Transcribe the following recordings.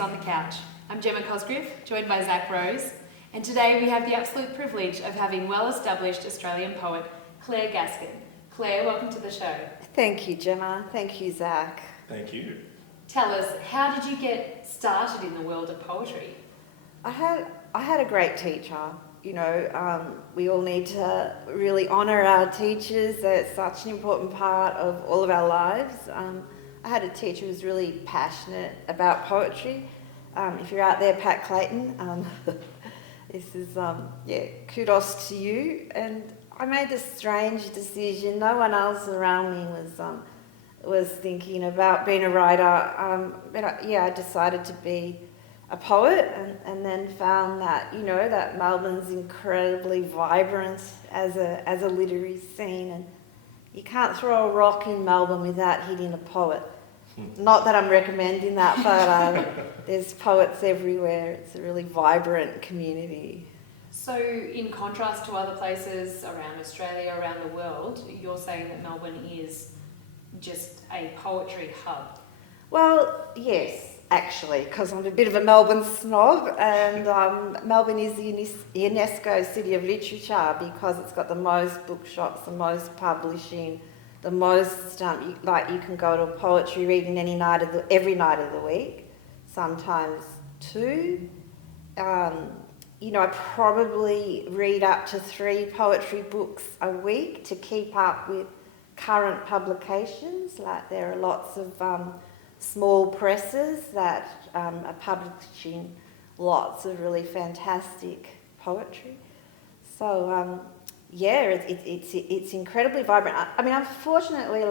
Ladies on the Couch. I'm Gemma Cosgriff, joined by Zach Rose, and today we have the absolute privilege of having well-established Australian poet Claire Gaskin. Claire, welcome to the show. Thank you, Gemma. Thank you, Zach. Thank you. Tell us, how did you get started in the world of poetry? I had a great teacher. You know, we all need to really honour our teachers. They're such an important part of all of our lives. I had a teacher who was really passionate about poetry. If you're out there, Pat Clayton, this is, kudos to you. And I made this strange decision. No one else around me was thinking about being a writer. But I decided to be a poet, and then found that, you know, that Melbourne's incredibly vibrant as a literary scene, and you can't throw a rock in Melbourne without hitting a poet. Not that I'm recommending that, but there's poets everywhere. It's a really vibrant community. So in contrast to other places around Australia, around the world, you're saying that Melbourne is just a poetry hub? Well, yes, actually, because I'm a bit of a Melbourne snob, and Melbourne is the UNESCO City of Literature because it's got the most bookshops, the most publishing, the most, you can go to a poetry reading every night of the week, sometimes two. I probably read up to 3 poetry books a week to keep up with current publications. Like, there are lots of small presses that are publishing lots of really fantastic poetry. So, it's incredibly vibrant. I mean, unfortunately,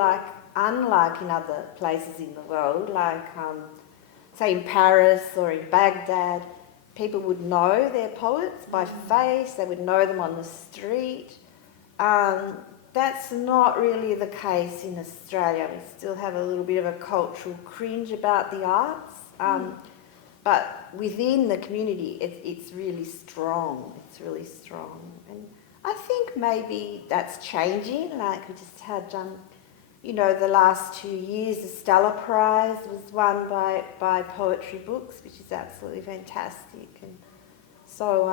unlike in other places in the world, say in Paris or in Baghdad, people would know their poets by face, they would know them on the street. That's not really the case in Australia. We still have a little bit of a cultural cringe about the arts, but within the community, it's really strong. It's really strong, and I think maybe that's changing. Like, we just had, the last 2 years, the Stella Prize was won by Poetry Books, which is absolutely fantastic. And so,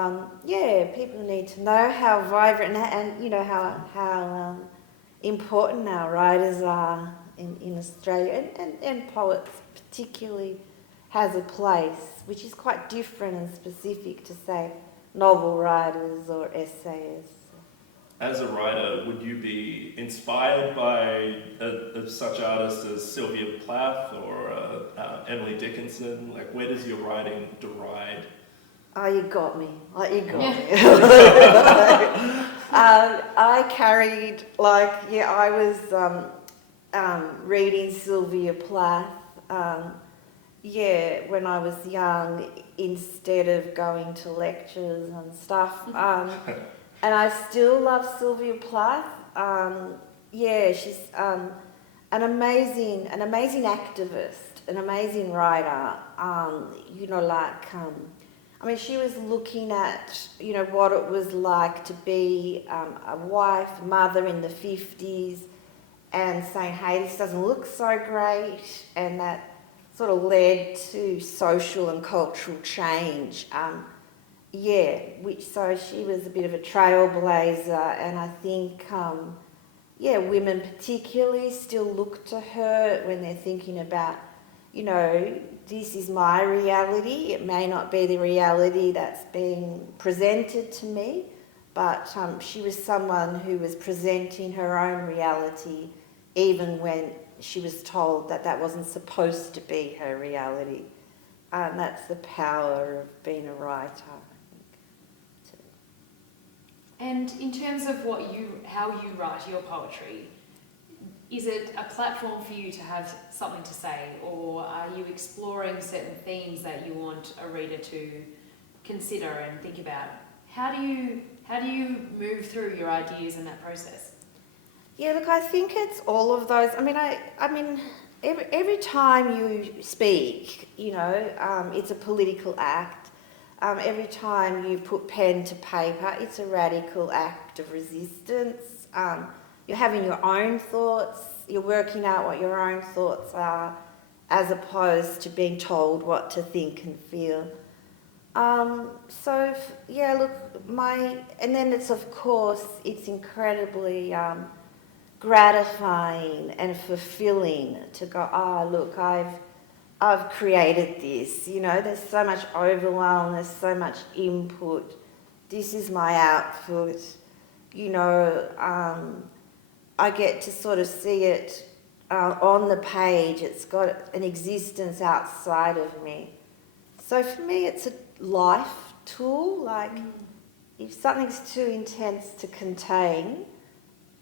people need to know how vibrant and how important our writers are in Australia, and poets particularly has a place, which is quite different and specific to, say, novel writers or essayists. As a writer, would you be inspired by such artists as Sylvia Plath or Emily Dickinson? Like, where does your writing deride? Oh, you got me. Me. I carried, I was reading Sylvia Plath, when I was young, instead of going to lectures and stuff. And I still love Sylvia Plath. She's an amazing activist, an amazing writer. She was looking at, what it was like to be a wife, mother in the 50s, and saying, hey, this doesn't look so great, and that sort of led to social and cultural change. So she was a bit of a trailblazer, and I think, women particularly still look to her when they're thinking about, this is my reality. It may not be the reality that's being presented to me, but she was someone who was presenting her own reality, even when she was told that wasn't supposed to be her reality. And that's the power of being a writer. And in terms of how you write your poetry, is it a platform for you to have something to say, or are you exploring certain themes that you want a reader to consider and think about? How do you move through your ideas in that process? Yeah, look, I think it's all of those. Every time you speak, it's a political act. Every time you put pen to paper, it's a radical act of resistance. You're having your own thoughts, you're working out what your own thoughts are, as opposed to being told what to think and feel. And then of course, it's incredibly gratifying and fulfilling to go, look, I've created this, there's so much overwhelm, there's so much input, this is my output, I get to sort of see it on the page, it's got an existence outside of me. So for me, it's a life tool, like if something's too intense to contain,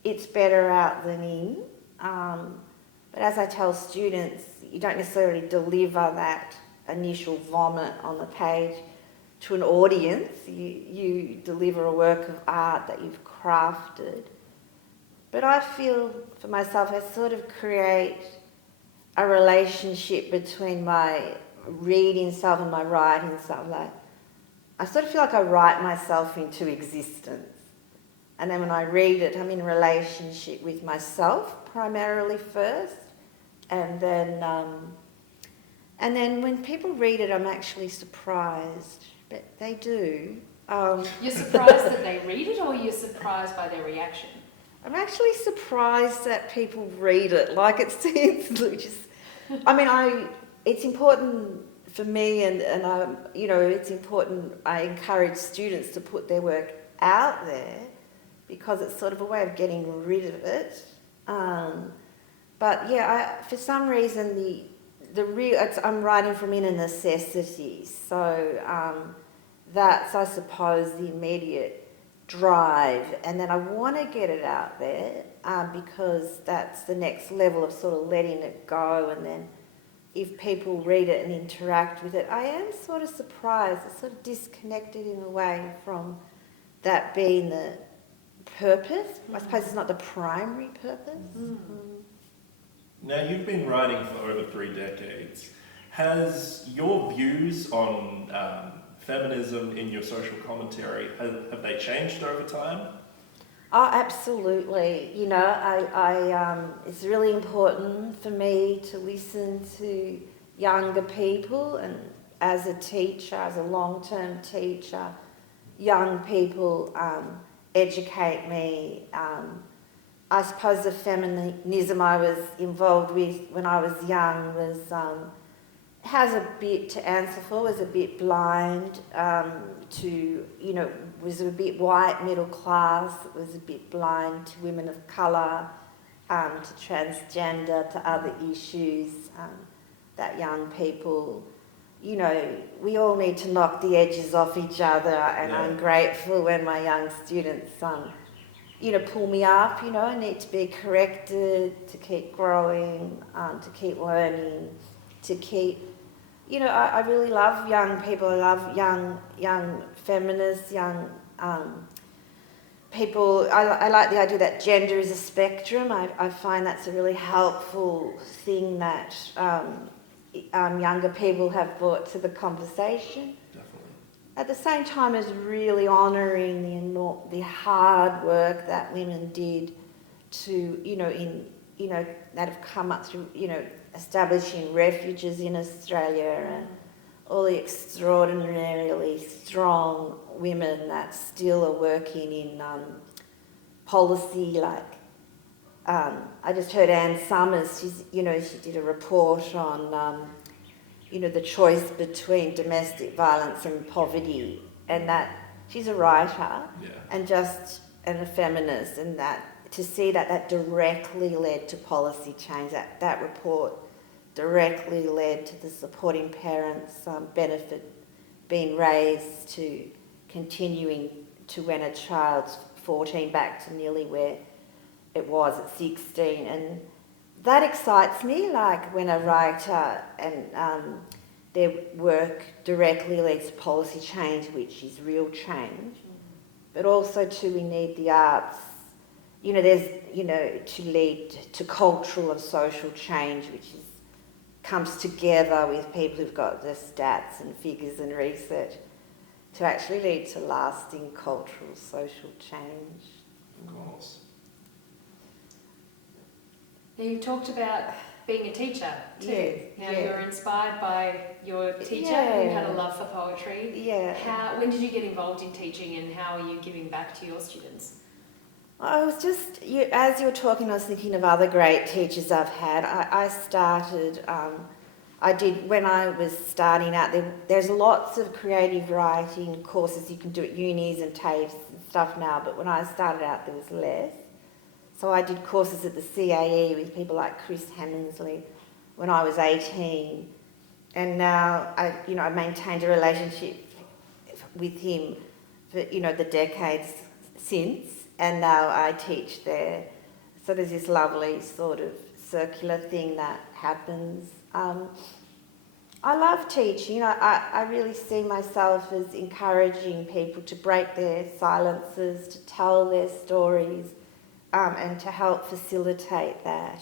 it's better out than in. But as I tell students, you don't necessarily deliver that initial vomit on the page to an audience. You deliver a work of art that you've crafted. But I feel for myself, I sort of create a relationship between my reading self and my writing self. Like, I sort of feel like I write myself into existence. And then when I read it, I'm in a relationship with myself primarily first. And then when people read it, I'm actually surprised. But they do. You're surprised that they read it, or you're surprised by their reaction? I'm actually surprised that people read it. Like it's just, it's important for me, and it's important. I encourage students to put their work out there because it's sort of a way of getting rid of it. For some reason, I'm writing from inner necessity. So that's, I suppose, the immediate drive, and then I want to get it out there because that's the next level of sort of letting it go. And then if people read it and interact with it, I am sort of surprised. It's sort of disconnected in a way from that being the purpose. I suppose it's not the primary purpose. Now, you've been writing for over 3 decades. Has your views on feminism in your social commentary, have they changed over time? Oh, absolutely. It's really important for me to listen to younger people, and as a teacher, as a long-term teacher, young people educate me. I suppose the feminism I was involved with when I was young was has a bit to answer for, was a bit blind was a bit white, middle class, was a bit blind to women of colour, to transgender, to other issues that young people, we all need to knock the edges off each other, and yeah. I'm grateful when my young students, pull me up, I need to be corrected, to keep growing, to keep learning, to keep... I really love young people. I love young feminists, young people. I like the idea that gender is a spectrum. I find that's a really helpful thing that younger people have brought to the conversation. Definitely. At the same time as really honouring the hard work that women did to, that have come up through, establishing refuges in Australia, and all the extraordinarily strong women that still are working in policy. Like, I just heard Anne Summers, she did a report on, the choice between domestic violence and poverty, and that she's a writer, and a feminist, and that to see that directly led to policy change, that report directly led to the supporting parents benefit being raised to continuing to when a child's 14 back to nearly where it was at 16. And that excites me, like when a writer and their work directly leads to policy change, which is real change. But also too, we need the arts, to lead to cultural and social change, which comes together with people who've got the stats and figures and research to actually lead to lasting cultural, social change. Of course. Now, you talked about being a teacher too. Yeah, Now yeah. you're inspired by your teacher Yeah. who had a love for poetry. Yeah. When did you get involved in teaching, and how are you giving back to your students? I was just, as you were talking, I was thinking of other great teachers I've had. I started, I did, when I was starting out, there's lots of creative writing courses you can do at unis and TAFEs and stuff now, but when I started out there was less. So I did courses at the CAE with people like Chris Hammonsley when I was 18, and now I maintained a relationship with him for the decades since, and now I teach there. So there's this lovely sort of circular thing that happens. I love teaching. I really see myself as encouraging people to break their silences, to tell their stories, and to help facilitate that.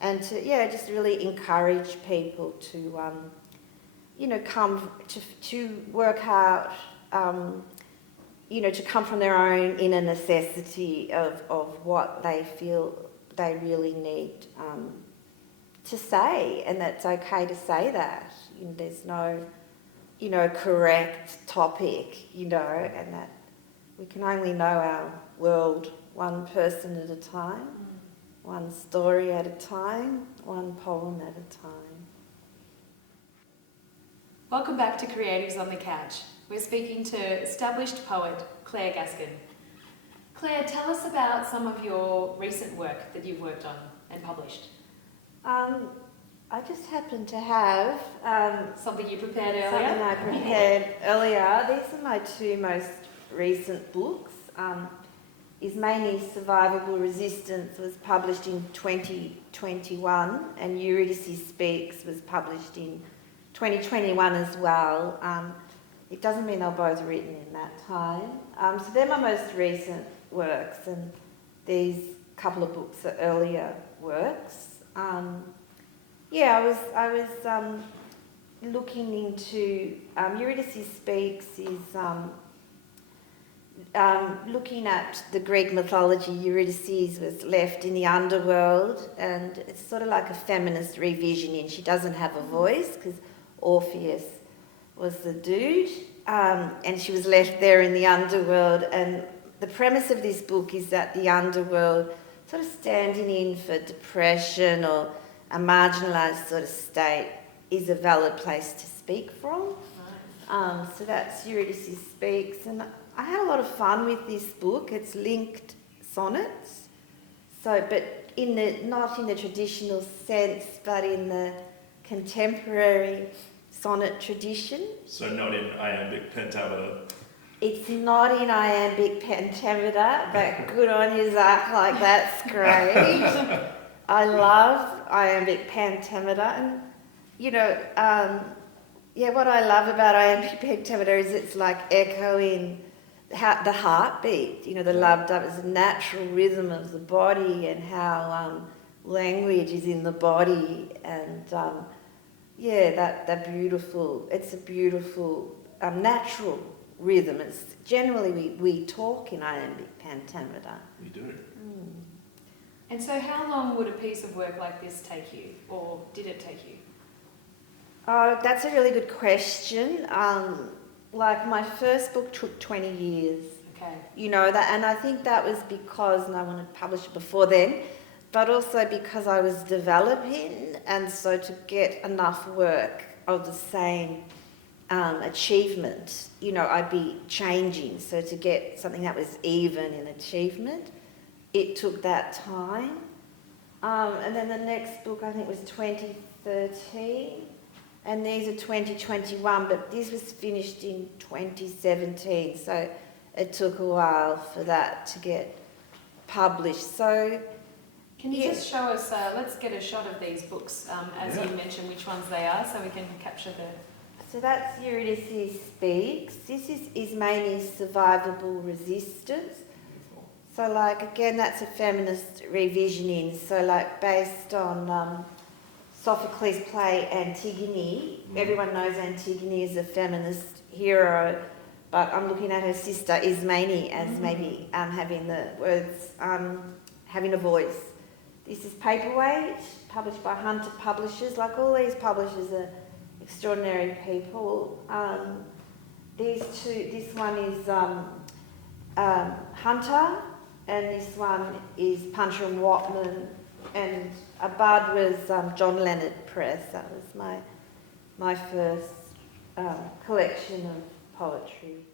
And to, just really encourage people to, come to work out, to come from their own inner necessity of what they feel they really need to say, and that's okay to say that. There's no, correct topic, and that we can only know our world one person at a time, one story at a time, one poem at a time. Welcome back to Creatives on the Couch. We're speaking to established poet Claire Gaskin. Claire, tell us about some of your recent work that you've worked on and published. I just happened to have Something you prepared earlier? something I prepared earlier. These are my two most recent books. Ismaini's Survivable Resistance was published in 2021, and Eurydice Speaks was published in 2021 as well. It doesn't mean they were both written in that time. So they're my most recent works, and these couple of books are earlier works. I was looking into Eurydice Speaks is looking at the Greek mythology. Eurydice was left in the underworld, and it's sort of like a feminist revisioning. She doesn't have a voice because Orpheus was the dude, and she was left there in the underworld. And the premise of this book is that the underworld, sort of standing in for depression or a marginalised sort of state, is a valid place to speak from. So that's Eurydice Speaks, and I had a lot of fun with this book. It's linked sonnets, but not in the traditional sense, but in the contemporary sonnet tradition. So not in iambic pentameter. It's not in iambic pentameter, but good on you, Zach. Like, that's great. I love iambic pentameter, and what I love about iambic pentameter is it's like echoing the heartbeat. The love dub is a natural rhythm of the body, and how language is in the body, and that beautiful. It's a beautiful natural rhythm. It's generally we talk in iambic pentameter. We do. And so how long would a piece of work like this take you, or did it take you? Oh, that's a really good question. Like, my first book took 20 years. Okay. And I think that was because no one had published it before then, but also because I was developing, and so to get enough work of the same achievement, I'd be changing. So to get something that was even in achievement, it took that time. And then the next book, I think, was 2013, and these are 2021, but this was finished in 2017, so it took a while for that to get published. So can you just show us, let's get a shot of these books, as you mentioned which ones they are, so we can capture the... So that's Eurydice Speaks. This is Ismaini's Survivable Resistance. So, again, that's a feminist revisioning. So, based on Sophocles' play Antigone. Everyone knows Antigone is a feminist hero, but I'm looking at her sister Ismaini as maybe having the words, having a voice. This is Paperweight, published by Hunter Publishers. Like, all these publishers are extraordinary people. This one is Hunter, and this one is Puncher and Watman, and a bud was John Leonard Press. That was my first collection of poetry.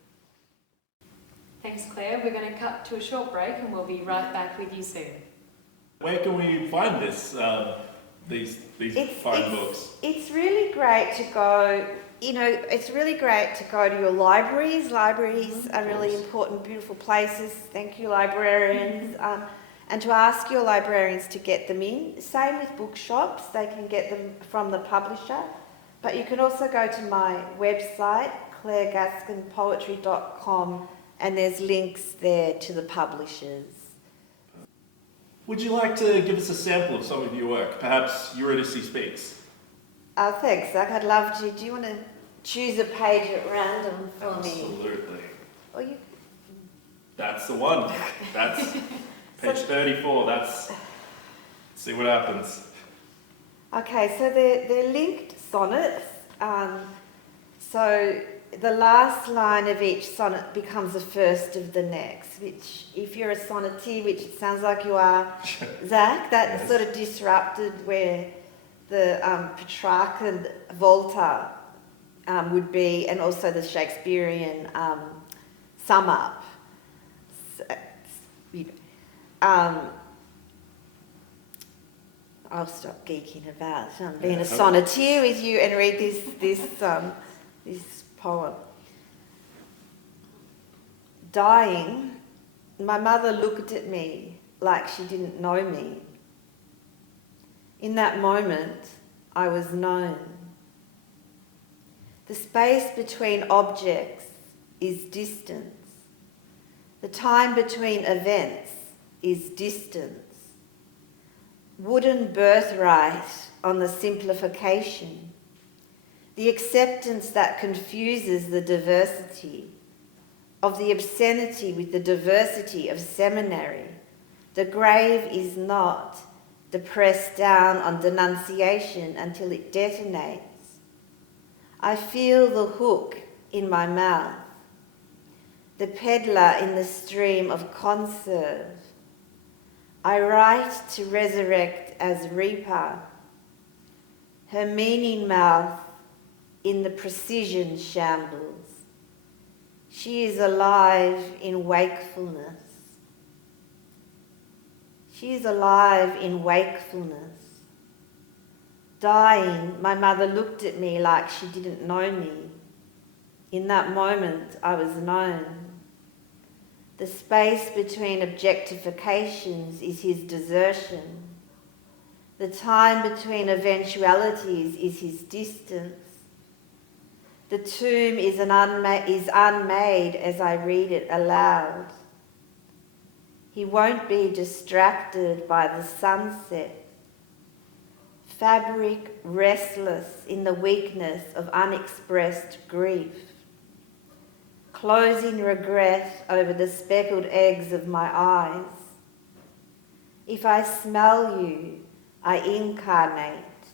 Thanks, Claire. We're going to cut to a short break and we'll be right back with you soon. Where can we find these fine books? It's really great to go. It's really great to go to your libraries. Libraries are really important, beautiful places. Thank you, librarians. And to ask your librarians to get them in. Same with bookshops, they can get them from the publisher. But you can also go to my website, clairegaskinpoetry.com, and there's links there to the publishers. Would you like to give us a sample of some of your work? Perhaps Eurydice Speaks. Thanks, Zach. I'd love to. Do you want to choose a page at random for me? Absolutely. Or you... That's the one. That's page 34. Let's see what happens. Okay, so they're linked sonnets. So the last line of each sonnet becomes the first of the next, which, if you're a sonneteer, which it sounds like you are, Zach, that's Yes. sort of disrupted where the Petrarchan Volta would be, and also the Shakespearean sum up. I'll stop geeking about being a sonneteer with you and read this poem. Dying, my mother looked at me like she didn't know me. In that moment, I was known. The space between objects is distance. The time between events is distance. Wooden birthright on the simplification. The acceptance that confuses the diversity of the obscenity with the diversity of seminary. The grave is not the press down on denunciation until it detonates. I feel the hook in my mouth, the peddler in the stream of conserve. I write to resurrect as reaper, her meaning mouth in the precision shambles. She is alive in wakefulness. She is alive in wakefulness. Dying, my mother looked at me like she didn't know me. In that moment, I was known. The space between objectifications is his desertion. The time between eventualities is his distance. The tomb is unmade as I read it aloud. He won't be distracted by the sunset. Fabric restless in the weakness of unexpressed grief. Closing regret over the speckled eggs of my eyes. If I smell you, I incarnate.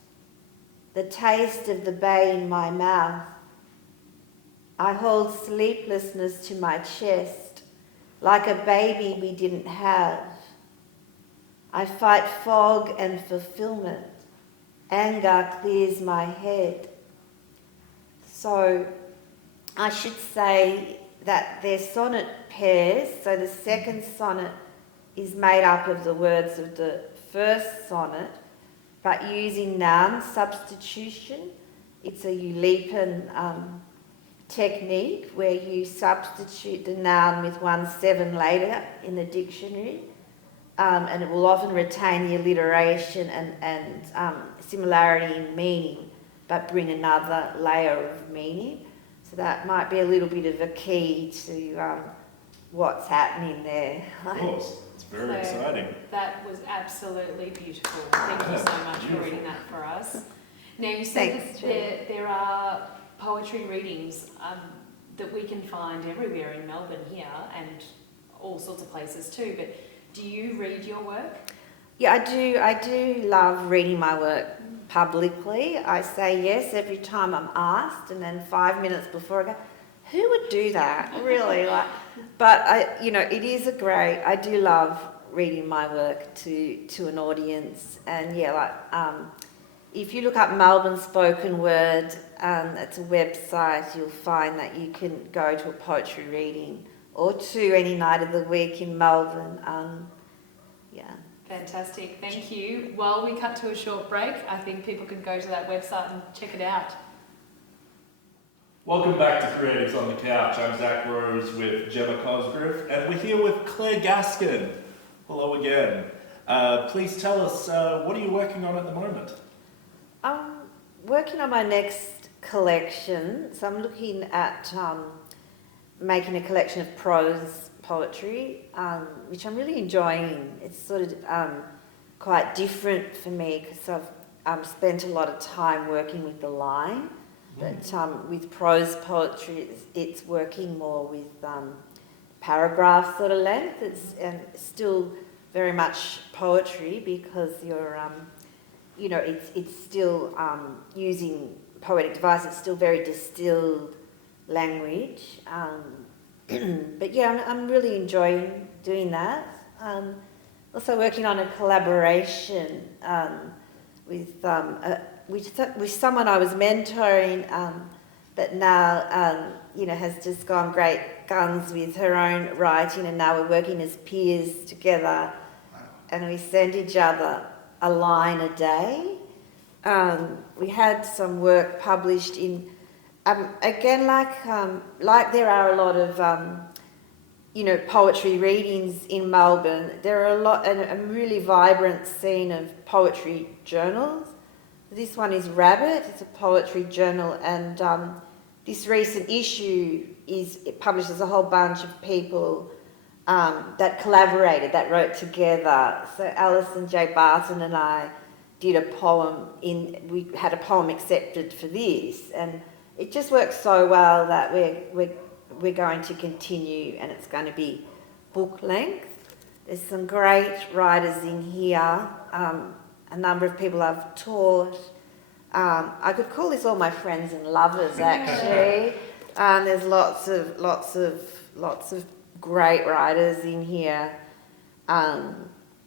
The taste of the bay in my mouth. I hold sleeplessness to my chest, like a baby we didn't have. I fight fog and fulfillment. Anger clears my head. So I should say that they're sonnet pairs. So the second sonnet is made up of the words of the first sonnet, but using noun substitution. It's a Eulipan technique where you substitute the noun with 1-7 later in the dictionary, and it will often retain the alliteration and similarity in meaning, but bring another layer of meaning. So that might be a little bit of a key to what's happening there. Of course, it's very exciting. That was absolutely beautiful. Thank you so much for reading that for us. Now, you said that there are poetry readings that we can find everywhere in Melbourne here and all sorts of places too, but do you read your work? Yeah, I do love reading my work publicly. I say yes every time I'm asked, and then 5 minutes before I go, who would do that? Really, like. But it is I do love reading my work to an audience, and if you look up Melbourne Spoken Word, it's a website, you'll find that you can go to a poetry reading or two any night of the week in Melbourne. Yeah. Fantastic, thank you. While we cut to a short break, I think people can go to that website and check it out. Welcome back to Creatives on the Couch. I'm Zach Rose with Gemma Cosgriff, and we're here with Claire Gaskin. Hello again. Please tell us, what are you working on at the moment? I'm working on my next collection. So I'm looking at making a collection of prose poetry, which I'm really enjoying. It's sort of quite different for me because I've spent a lot of time working with the line. But with prose poetry, it's working more with paragraph sort of length. It's still very much poetry because you're, it's still using poetic device. It's still very distilled language. But yeah, I'm really enjoying doing that. Also working on a collaboration with someone I was mentoring, but now has just gone great guns with her own writing, and now we're working as peers together, and we send each other a line a day. We had some work published in, again, like there are a lot of poetry readings in Melbourne. There are a really vibrant scene of poetry journals. This one is Rabbit, it's a poetry journal, and this recent issue it publishes a whole bunch of people that collaborated, that wrote together. So Alison J. Barton and I did a poem, we had a poem accepted for this, and it just works so well that we're going to continue, and it's going to be book length. There's some great writers in here. A number of people I've taught. I could call this all my friends and lovers, actually. There's lots of great writers in here. A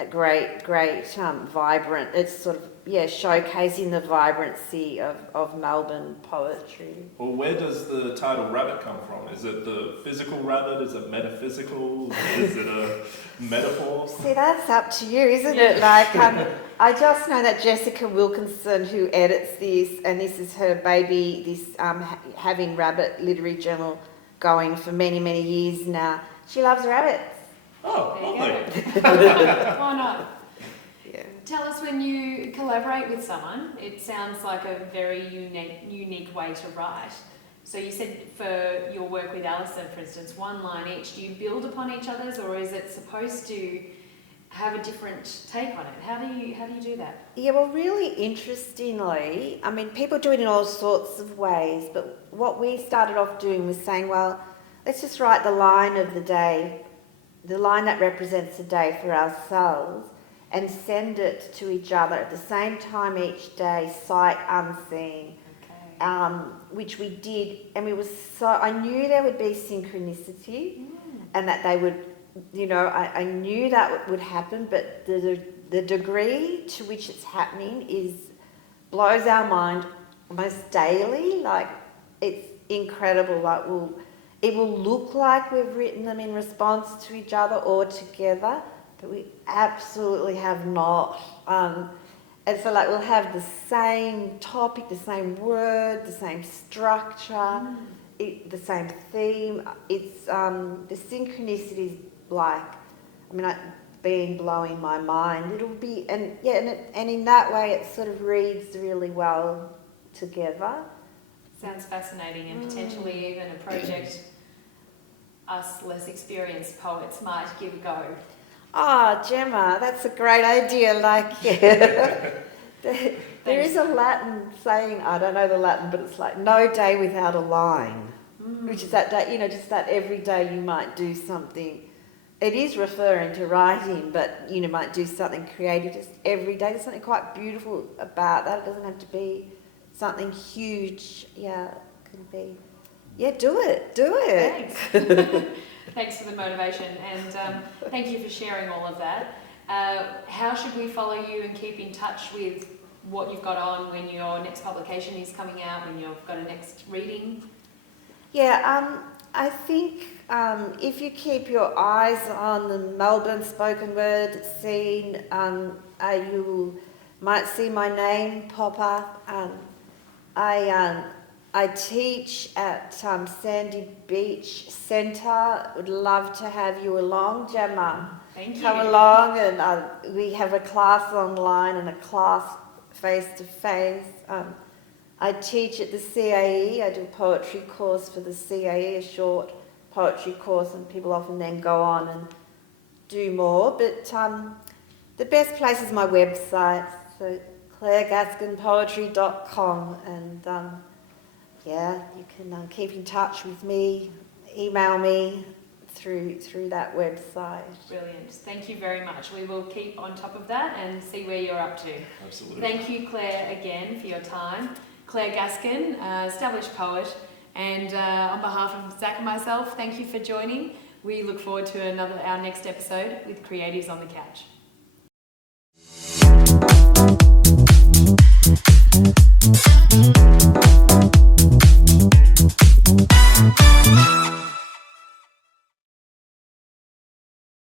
great, vibrant. It's sort of showcasing the vibrancy of Melbourne poetry. Well, where does the title Rabbit come from? Is it the physical rabbit? Is it metaphysical? Is it a metaphor? See, that's up to you, isn't it? I just know that Jessica Wilkinson, who edits this, and this is her baby, this Having Rabbit literary journal going for many, many years now. She loves rabbits. Oh, lovely. Why not? Yeah. Tell us, when you collaborate with someone, it sounds like a very unique way to write. So you said for your work with Alison, for instance, one line each. Do you build upon each other's, or is it supposed to have a different take on it? How do you do that? Yeah, well, really interestingly, I mean, people do it in all sorts of ways, but what we started off doing was saying, well, let's just write the line of the day, the line that represents the day for ourselves, and send it to each other at the same time each day, sight unseen. Okay. Which we did, and I knew there would be synchronicity, and that they would, I knew that would happen, but the degree to which it's happening blows our mind almost daily. Like, it's incredible. It will look like we've written them in response to each other or together, but we absolutely have not. And so we'll have the same topic, the same word, the same structure, the same theme. It's the synchronicities been blowing my mind. It'll be, and in that way it sort of reads really well together. Sounds fascinating, and potentially even a project us less experienced poets might give a go. Gemma, that's a great idea. There is a Latin saying, I don't know the Latin, but it's like no day without a line, which is that day, just that every day you might do something it is referring to writing, but you know, might do something creative just every day. There's something quite beautiful about that. It doesn't have to be something huge. Yeah, it can be. Yeah, do it. Thanks. Thanks for the motivation, and thank you for sharing all of that. How should we follow you and keep in touch with what you've got on when your next publication is coming out, when you've got a next reading? Yeah, I think if you keep your eyes on the Melbourne spoken word scene, you might see my name pop up. I teach at Sandy Beach Centre. Would love to have you along, Gemma. Thank you. Come along, and we have a class online and a class face to face. I teach at the CAE. I do a poetry course for the CAE, a short poetry course, and people often then go on and do more. But the best place is my website, so clairegaskinpoetry.com, and yeah, you can keep in touch with me, email me through that website. Brilliant. Thank you very much. We will keep on top of that and see where you're up to. Absolutely. Thank you, Claire, again for your time. Claire Gaskin, established poet, and on behalf of Zach and myself, thank you for joining. We look forward to our next episode with Creatives on the Couch.